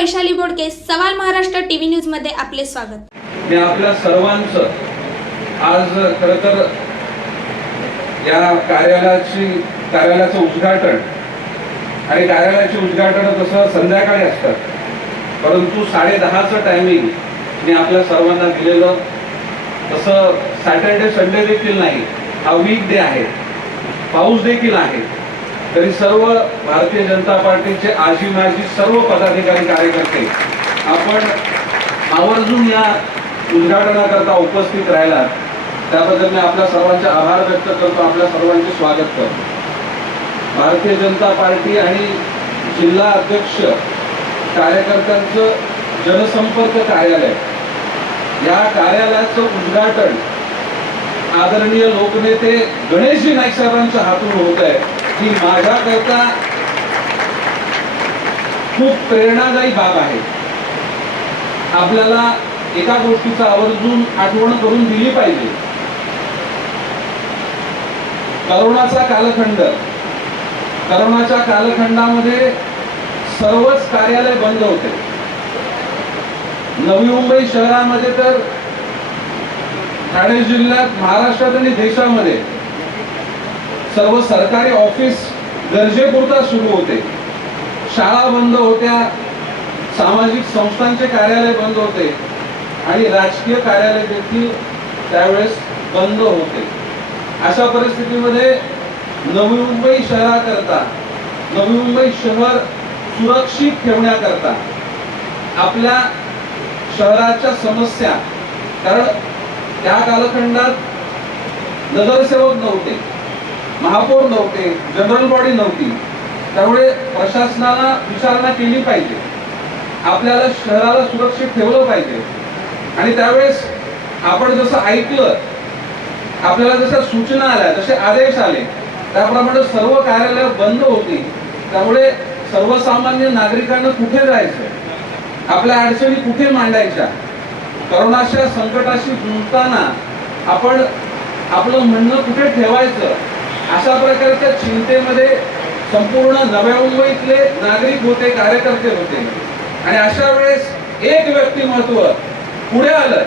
वैशाली बोडके सवाल Maharashtra TV news मध्ये आपले स्वागत मी आपल्या सर्वांचं आज खर तर या कार्यालयाची कार्यालयाचं उद्घाटन आणि कार्यालयाचे उद्घाटन तसं संध्याकाळी असतात परंतु साडे दहाचं टायमिंग मी आपल्या सर्वांना दिलेलं तसं सॅटर्डे संडे देखील नाही हा वीक डे आहे पाऊस देखील आहे तरी सर्व भारतीय जनता पार्टीचे आजी माजी सर्व पदाधिकारी कार्यकर्ते आपण आवर्जून या उद्घाटनाकरता उपस्थित राहिला त्याबद्दल मी आपल्या सर्वांचे आभार व्यक्त करतो आपल्या सर्वांचे स्वागत करतो भारतीय जनता पार्टी आणि जिल्हा अध्यक्ष कार्यकर्त्यांचं जनसंपर्क कार्यालय या कार्यालयाचं उद्घाटन आदरणीय लोकनेते गणेशजी नाईक साहेबांच्या हातून होत आहे ही माझ्याकरता खूप प्रेरणादायी बाब आहे आपल्याला एका गोष्टीचा आवर्जून आठवण करून दिली पाहिजे करोनाचा कालखंड करोनाच्या कालखंडामध्ये सर्वच कार्यालय बंद होते नवी मुंबई शहरामध्ये तर ठाणे जिल्ह्यात महाराष्ट्रात आणि देशामध्ये सर्व सरकारी ऑफिस गरजेपुरता सुरू होते शाळा बंद होत्या सामाजिक संस्थांचे कार्यालय बंद होते आणि राजकीय कार्यालय देखील त्यावेळेस बंद होते अशा परिस्थितीमध्ये नवी मुंबई शहराकरता नवी मुंबई शहर सुरक्षित ठेवण्याकरता आपल्या शहराच्या समस्या कारण त्या कालखंडात नगरसेवक नव्हते महापौर नव्हते जनरल बॉडी नव्हती त्यामुळे प्रशासनाला विचारणा केली पाहिजे आपल्याला शहराला सुरक्षित ठेवलं पाहिजे आणि त्यावेळेस आपण जसं ऐकलं आपल्याला जशा सूचना आल्या जसे आदेश आले त्याप्रमाणे सर्व कार्यालय बंद होती त्यामुळे सर्वसामान्य नागरिकांना कुठे जायचं आपल्या अडचणी कुठे मांडायच्या करोनाच्या संकटाशी झुंजताना आपण आपलं म्हणणं कुठे ठेवायचं अशा प्रकारच्या चिंतेमध्ये संपूर्ण नव्या मुंबईतले नागरिक होते कार्यकर्ते होते आणि अशा वेळेस एक व्यक्तिमत्व पुढे आलं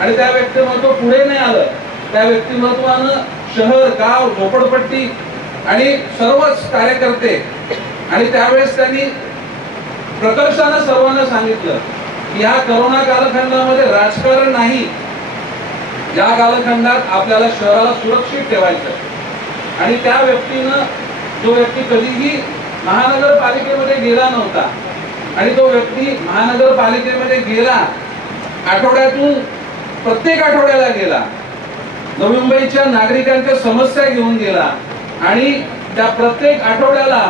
आणि त्या व्यक्तिमत्व पुढे नाही आलं त्या व्यक्तिमत्वानं शहर गाव झोपडपट्टी आणि सर्वच कार्यकर्ते आणि त्यावेळेस त्यांनी प्रकर्षानं सर्वांना सांगितलं की ह्या करोना कालखंडामध्ये राजकारण नाही या कालखंडात आपल्याला शहराला सुरक्षित ठेवायचं आणि त्या व्यक्तीनं तो व्यक्ती कधीही महानगरपालिकेमध्ये गेला नव्हता आणि तो व्यक्ती महानगरपालिकेमध्ये गेला आठवड्यातून प्रत्येक आठवड्याला गेला नवी मुंबईच्या नागरिकांच्या समस्या घेऊन गेला आणि त्या प्रत्येक आठवड्याला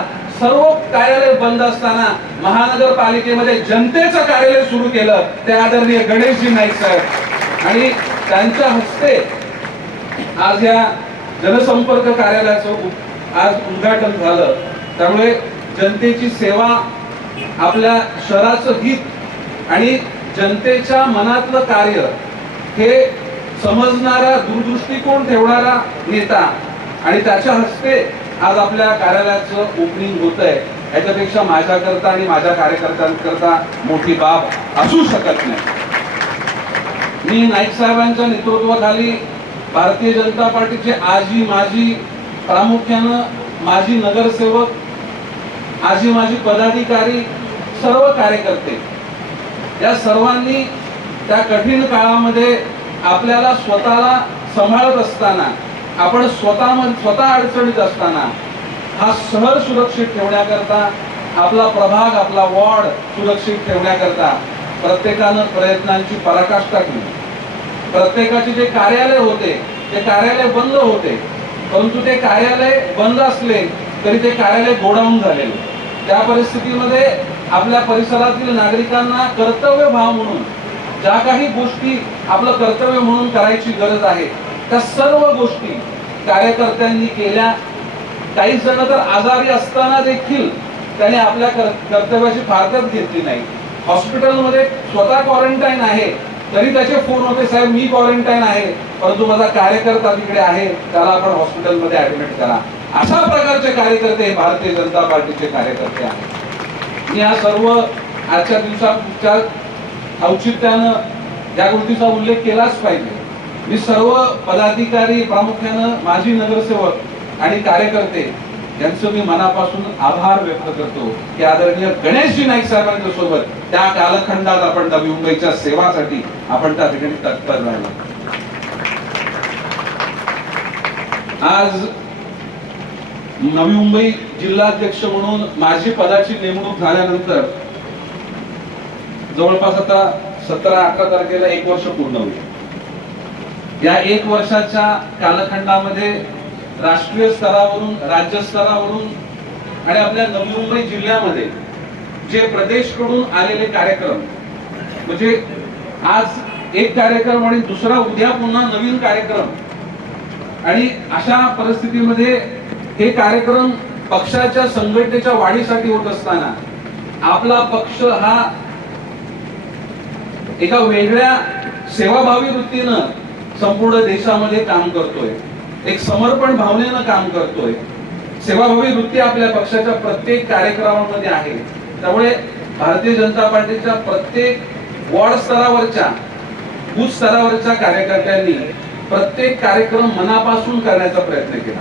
सर्व कार्यालय बंद असताना महानगरपालिकेमध्ये जनतेचं कार्यालय सुरू केलं ते आदरणीय गणेशजी नाईक साहेब आणि त्यांच्या हस्ते आज या जनसंपर्क कार्यालयाचं आज उद्घाटन झालं त्यामुळे जनतेची सेवा आपल्या शहराचं हित आणि जनतेच्या मनातलं कार्य हे समजणारा दूरदृष्टिकोन ठेवणारा नेता आणि त्याच्या हस्ते आज आपल्या कार्यालयाचं ओपनिंग होत आहे याच्यापेक्षा माझ्याकरता आणि माझ्या कार्यकर्त्यांकरता मोठी बाब असू शकत नाही मी नाईक साहेबांच्या नेतृत्वाखाली भारतीय जनता पार्टीचे आजी माजी प्रामुख्यानं माजी नगरसेवक आजी माजी पदाधिकारी सर्व कार्यकर्ते या सर्वांनी त्या कठीण काळामध्ये आपल्याला स्वतःला सांभाळत असताना आपण स्वतः स्वतः अडचणीत असताना हा शहर सुरक्षित ठेवण्याकरता आपला प्रभाग आपला वॉर्ड सुरक्षित ठेवण्याकरता प्रत्येकानं प्रयत्नांची पराकाष्ठा केली प्रत्येकाचे जे कार्यालय होते ते कार्यालय बंद होते परंतु ते कार्यालय बंद असले तरी ते कार्यालय गोडाऊन झालेले त्या परिस्थितीमध्ये आपल्या परिसरातील नागरिकांना कर्तव्य भाव म्हणून ज्या काही गोष्टी आपलं कर्तव्य म्हणून करायची गरज आहे त्या सर्व गोष्टी कार्यकर्त्यांनी केल्या काही जण तर आजारी असताना देखील त्याने आपल्या कर्तव्याची फारकत घेतली नाही हॉस्पिटलमध्ये स्वतः क्वारंटाईन आहे तरी त्याचे फोन होते साहेब मी क्वारंटाईन आहे परंतु माझा कार्यकर्ता तिकडे आहे त्याला आपण हॉस्पिटलमध्ये ऍडमिट करा अशा प्रकारचे कार्यकर्ते भारतीय जनता पार्टीचे कार्यकर्ते आहेत मी हा सर्व आजच्या दिवसाच्या औचित्यानं या गोष्टीचा उल्लेख केलाच पाहिजे मी सर्व पदाधिकारी प्रामुख्यानं माजी नगरसेवक आणि कार्यकर्ते त्यांचं मी मनापासून आभार व्यक्त करतो की आदरणीय गणेशजी नाईक साहेबांच्या सोबत त्या कालखंडात आपण नवी मुंबईच्या सेवासाठी आपण त्या ठिकाणी तत्पर राहिलो आज नवी मुंबई जिल्हाध्यक्ष म्हणून माझी पदाची नेमणूक झाल्यानंतर जवळपास आता सतरा अठरा तारखेला एक वर्ष पूर्ण होईल या एक वर्षाच्या कालखंडामध्ये राष्ट्रीय स्तरावरून राज्य स्तरावरून आणि आपल्या नवी मुंबई जिल्ह्यामध्ये जे प्रदेश कडून आलेले कार्यक्रम म्हणजे आज एक कार्यक्रम आणि दुसरा उद्या पुन्हा नवीन कार्यक्रम आणि अशा परिस्थितीमध्ये हे कार्यक्रम पक्षाच्या संघटनेच्या वाढीसाठी होत असताना आपला पक्ष हा एका वेगळ्या सेवाभावी वृत्तीनं संपूर्ण देशामध्ये काम करतोय एक समर्पण भावनेनं काम करतोय सेवाभावी वृत्ती आपल्या पक्षाच्या प्रत्येक कार्यक्रमामध्ये आहे त्यामुळे भारतीय जनता पार्टीच्या प्रत्येक वॉर्ड स्तरावरच्या बूथ स्तरावरच्या कार्यकर्त्यांनी प्रत्येक कार्यक्रम मनापासून करण्याचा प्रयत्न केला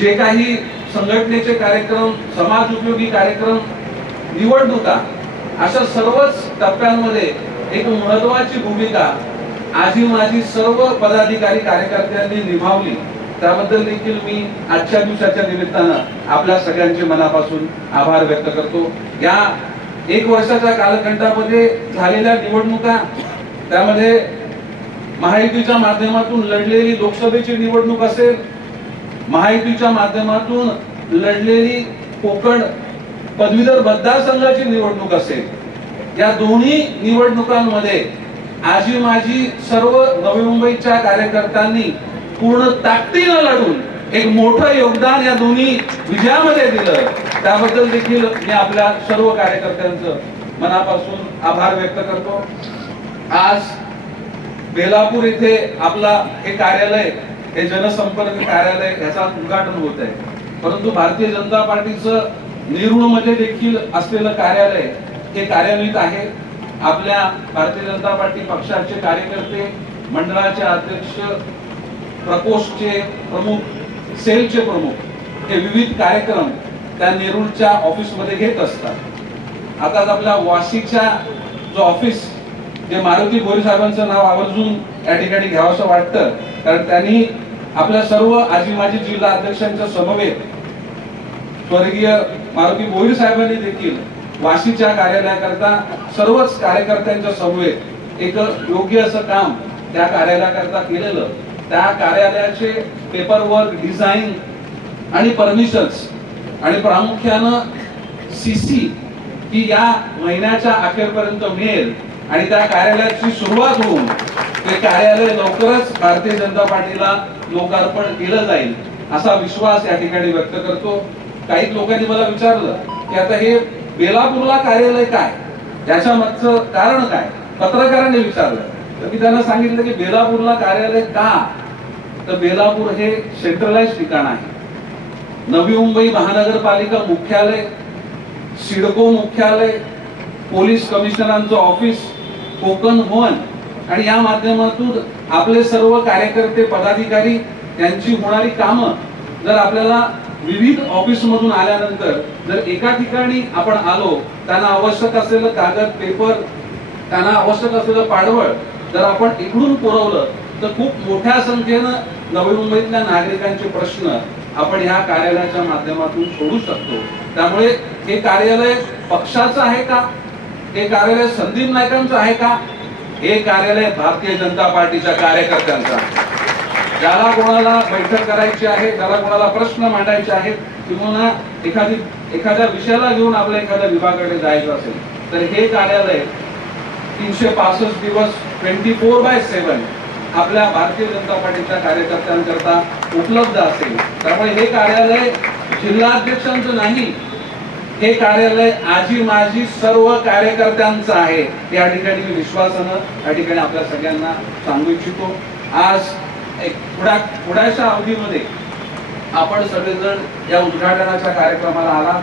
जे काही संघटनेचे कार्यक्रम समाज उपयोगी कार्यक्रम निवडणुका अशा सर्वच टप्प्यांमध्ये एक महत्वाची भूमिका आजी माझी सर्व पदाधिकारी कार्यकर्त्यांनी निभावली त्याबद्दल देखील मी आजच्या दिवसाच्या निमित्तानं आपल्या सगळ्यांचे मनापासून आभार व्यक्त करतो या एक वर्षाच्या कालखंडामध्ये झालेल्या निवडणुका त्यामध्ये महायुतीच्या माध्यमातून लढलेली लोकसभेची निवडणूक असेल महायुतीच्या माध्यमातून लढलेली कोकण पदवीधर मतदारसंघाची निवडणूक असेल या दोन्ही निवडणुकांमध्ये आजी माझी सर्व नवी मुंबईच्या कार्यकर्त्यांनी पूर्ण ताकदीनं लढून एक मोठं योगदान या दोन्ही विजयामध्ये दिलं त्याबद्दल देखील मी आपल्या सर्व कार्यकर्त्यांचं मनापासून आभार व्यक्त करतो आज बेलापूर इथे आपला हे कार्यालय हे जनसंपर्क कार्यालय ह्याचा उद्घाटन होत आहे परंतु भारतीय जनता पार्टीचं मध्ये देखील असलेलं कार्यालय हे कार्यान्वित आहे आपल्या भारतीय जनता पार्टी पक्षाचे कार्यकर्ते मंडळाचे अध्यक्ष प्रकोष्ठचे प्रमुख सेलचे प्रमुख हे विविध कार्यक्रम त्या नेरूळच्या ऑफिसमध्ये घेत असतात आता आपल्या वाशीच्या जो ऑफिस जे मारुती गोरे साहेबांचं नाव आवर्जून या ठिकाणी घ्यावंसं वाटतं कारण त्यांनी आपल्या सर्व आजी माजी जिल्हा अध्यक्षांच्या समवेत स्वर्गीय मारुती बोईर साहेबांनी देखील वाशीच्या कार्यालयाकरता सर्वच कार्यकर्त्यांच्या समवेत एक योग्य असं काम त्या कार्यालयाकरता केलेलं त्या कार्यालयाचे वर्क डिझाईन आणि परमिशन्स आणि प्रामुख्यानं सी सी की या महिन्याच्या अखेरपर्यंत मिळेल आणि त्या कार्यालयाची सुरुवात होऊन ते कार्यालय लवकरच भारतीय जनता पार्टीला लोकार्पण केलं जाईल असा विश्वास या ठिकाणी व्यक्त करतो काही लोकांनी मला विचारलं की आता हे बेलापूरला कार्यालय काय त्याच्या कारण काय पत्रकाराने विचारलं तर मी त्यांना सांगितलं की बेलापूरला कार्यालय का तर बेलापूर हे सेंट्रलाइज ठिकाण आहे नवी मुंबई महानगरपालिका मुख्यालय सिडको मुख्यालय पोलीस कमिशनरांचं ऑफिस कोकण भवन आणि या माध्यमातून आपले सर्व कार्यकर्ते पदाधिकारी यांची होणारी कामं जर आपल्याला विविध ऑफिस मधून आल्यानंतर जर एका ठिकाणी आपण आलो त्यांना आवश्यक असलेलं कागद पेपर त्यांना आवश्यक असलेलं पाडवळ जर आपण इकडून पुरवलं तर खूप मोठ्या संख्येनं नवी मुंबईतल्या नागरिकांचे प्रश्न आपण ह्या कार्यालयाच्या माध्यमातून सोडू शकतो त्यामुळे हे कार्यालय पक्षाचं आहे का हे कार्यालय संदीप नायकांचं आहे का हे कार्यालय भारतीय जनता पार्टीच्या कार्यकर्त्यांचं आहे ज्याला कोणाला बैठक करायची आहे ज्याला कोणाला प्रश्न मांडायचे आहेत किंवा एखादी एखाद्या विषयाला घेऊन आपल्या एखाद्या विभागाकडे जायचं असेल तर हे कार्यालय तीनशे पासष्ट दिवस ट्वेंटी फोर बाय सेवन आपल्या भारतीय जनता पार्टीच्या कार्यकर्त्यांकरता उपलब्ध असेल त्यामुळे हे कार्यालय जिल्हाध्यक्षांचं नाही हे कार्यालय आजी माझी सर्व कार्यकर्त्यांचं आहे या ठिकाणी मी विश्वासानं या ठिकाणी आपल्या सगळ्यांना सांगू इच्छितो आज एक थोड्या थोड्याशा अवधीमध्ये आपण सगळेजण या उद्घाटनाच्या कार्यक्रमाला आला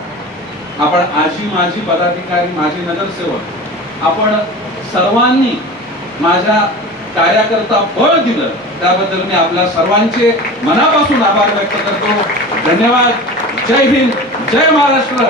आपण आजी माझी पदाधिकारी माझी नगरसेवक आपण सर्वांनी माझ्या कार्याकरता बळ दिलं त्याबद्दल मी आपल्या सर्वांचे मनापासून आभार व्यक्त करतो धन्यवाद जय हिंद जय महाराष्ट्र